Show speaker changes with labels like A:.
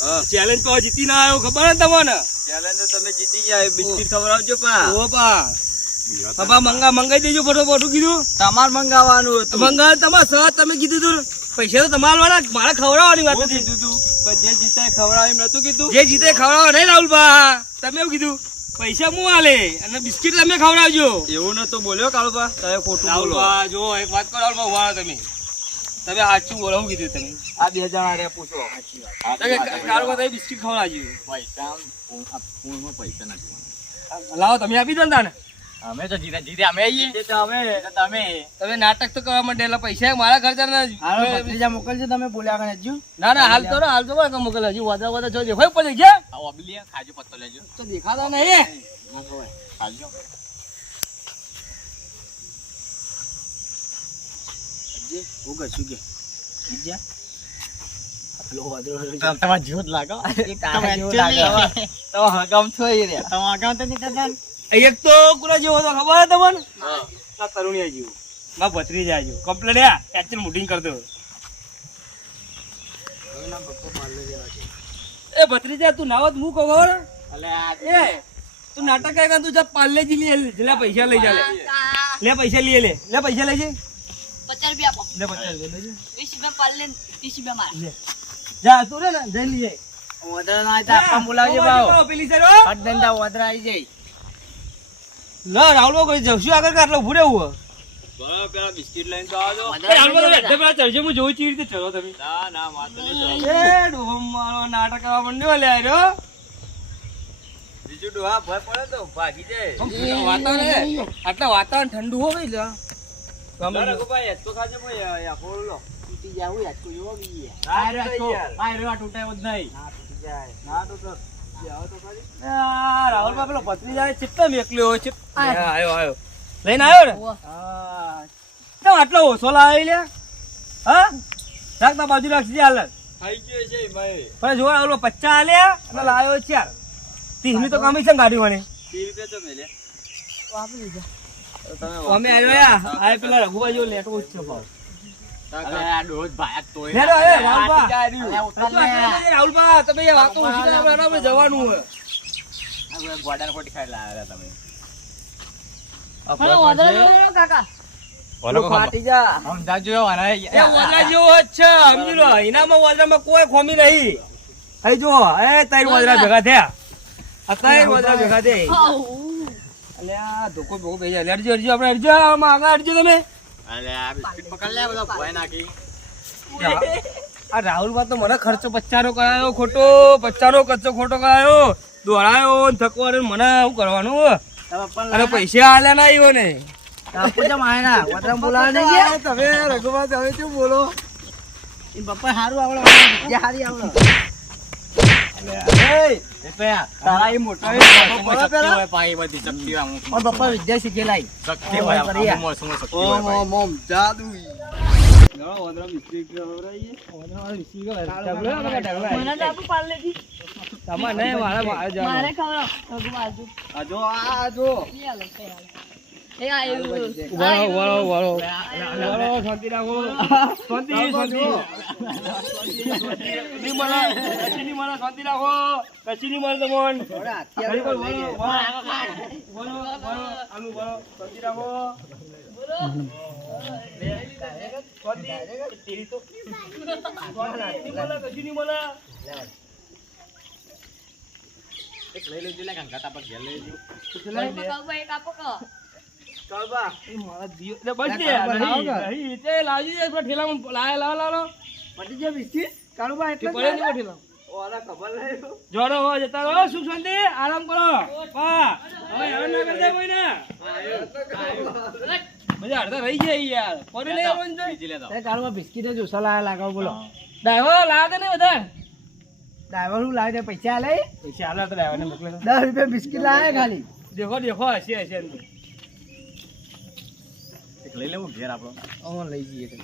A: Challenge તો જીતી ના આવ્યો ખબર ને તમને?
B: ચેલેન્જ તો તમે જીતી ગયા બિસ્કિટ ખવડાવજો પા.
A: ઓ પા બાબા મંગા મંગાઈ દેજો ફટોફટ કીધું.
B: તમાર મંગાવવાનું હતું.
A: મંગા તમારે સહ તમે કીધું તું પૈસા તો તમાર વાળા મારે ખવડાવવાની વાત હતી.
B: કીધું તું? પણ જે જીતે ખવડાવ એમ નતું કીધું.
A: જે જીતે ખવડાવો નહીં રાહુલભા તમે એવું કીધું. પૈસા હું આલે? અને બિસ્કિટ તમે ખવડાવજો.
B: એવું નતો બોલ્યો કાળુબા? તમે ખોટું બોલો.
A: જો એક વાત કરો રાહુલ તમે. તમે સાચું બોલો શું કીધું તમે?
B: આ બે જણા રે પૂછો.
A: તમે બધા તમે બિસ્કિટ ખવડાવજો
B: પૈસા ફોનમાં પૈસા નથી
A: લાવો તમે આપી દો ને તાને
B: અમે તો જીતે જીતે અમે આવીએ તમે તમે
A: તમે નાટક તો કરવા માંડે એટલે પૈસા મારા ખર્ચા ના
B: ભત્રીજા મોકલજો તમે બોલ્યા કરે હજુ.
A: ના ના હાલ તો હાલ તો મોકલે હજુ વાદા વાદા જો દેખાય પડે ગયા
B: આવો અબલી ખાજો પત્તો લેજો.
A: તો દેખાતા નહીં
B: ખાજો.
C: હું ઉગે સુગે બીજા?
B: તમારે જીવત લાગો
C: તારા જેવો
B: તો હગામ થઈ રહ્યા. તમે હગામ તો નહીં કરતા
A: એક તો કુના જેવો હતો ખબર તમને? આ તરુણિયા જેવો. માં ભત્રીજા જેવો. કમ્પ્લેટ યા એક્ચુઅલ મૂટિંગ કરતો એ ભત્રીજા તું નાવત હું ખબર.
B: અલે
A: તું નાટક કઈ તું જ પાર્લેજી લે લે પૈસા લઈ જા લે. લે પૈસા લઈએ લે. લે પૈસા લઈ જા.
D: પચાસ રૂપિયા આપો.
A: લે પચાસ રૂપિયા લઈ
D: વીસ રૂપિયા પાલ લે ત્રીસ રૂપિયા મારે.
A: લે. જા તું રે ને જઈ લઈ જાય
C: ના તો આપવા બોલાવજે ભાવ.
A: પેલી સાઈડ હો.
C: દંડા ઓર્ડર આવી જાય.
A: લ રાહુલ કોઈ જવશું આગળ કે આટલો ઉભું રહેવું
B: બરાબર પેલા બિસ્કિટ લઈને તો આવજો.
A: રાહુલ ભાઈ બેઠે પેલા ચડજો હું જોઉં ચી રીતે ચલો તમે.
B: ના ના માતો નહીં
A: એ મારો નાટક કરવા માંડ્યો લે આર્યો
B: બીજું ડોહા ભય પડે તો ભાગી જાય.
A: વાતાવરણ આટલા વાતાવરણ ઠંડુ હોય લ્યા. લઈને આવ્યો ને આટલો ઓછો લાવી લે હા રાખ બાજુ રાખજે હાલ
B: ખાઈ ગયો છે ભાઈ
A: પણ જો ઓલો પચ્ચા આલ્યા અને લાવ્યો ચાર ત્રીસની તો કમિશન કાઢ્યું મને
B: ત્રીસ રૂપિયા તો મેલ્યા. આપી તમે
A: અમે આવ્યા. આ પેલા રઘુભાઈ જેવો લેટો જ છે. ભાવ કોઈ ખોમી નહીં. જો એ ત્રણ વાદરા ભેગા થયા. આ ત્રણ વાદળા ભેગા થયા. અલ્યા ધોકો ભોકો બેસી જાય અરજી અરજી આપણે અરજી. આમાં આગળ અરજી તમે.
B: આ બિસ્કિટ પકડ લે બધા ભોય નાખી.
A: આ રાહુલમાં તો મને ખર્ચો પચારો કરાયો ખોટો. પચારો ખર્ચો ખોટો કરાયો. દોડાયો થકો અરે મને શું કરવાનું અરે પૈસા આલ્યા ના આવ્યો ને.
B: તમે રઘુભાઈ તમે શું બોલો?
C: પપ્પા સારું આવડે સારી આવડે. પપ્પા વિદ્યા શીખેલા
D: લે
A: તમારે મારે મારે.
D: મારે
A: ઊભા રહો. ઊભા રહો, શાંતિ રાખો. શાંતિ, શાંતિ. રાખો. તમને. રાખો. નહીં મળે.
B: એક લઈ લેજો લે ગંગા પર ઘેર લઈ લેજો
D: એક આપો કહો
A: એ મારા દિયો- લે બસ દે. નહીં, નહીં, તે લાવજી દે, ઠેલામાં લાવે, લાવો, લાવો.
C: પટી જા બિસ્કિટ કાળુબા એટલે
A: પડે નહીં ઠેલામાં. જોડો હો, જતા રહો, સુખ શાંતિ, આરામ કરો. પા, હવે હેરાન ના કરતા કોઈને. બધા અડધા રહી ગયા યાર. ફરી લઈ આવવાનું છે.
B: બીજી લેતો
C: તે બિસ્કિટ જ ઓછા લાયા લાગાવ બોલો
A: ડ્રાઈવર લાગે ને બધા
C: ડ્રાઈવર શું લાવે પૈસા આલે
A: પૈસા આલે તો ડ્રાઈવરને મોકલે
C: દસ રૂપિયા બિસ્કિટ લાયા ખાલી
A: દેખો દેખો હશે હશે
B: લઈ લેવું ઘેર આપણો?
C: લઈ જઈએ
B: ઘેર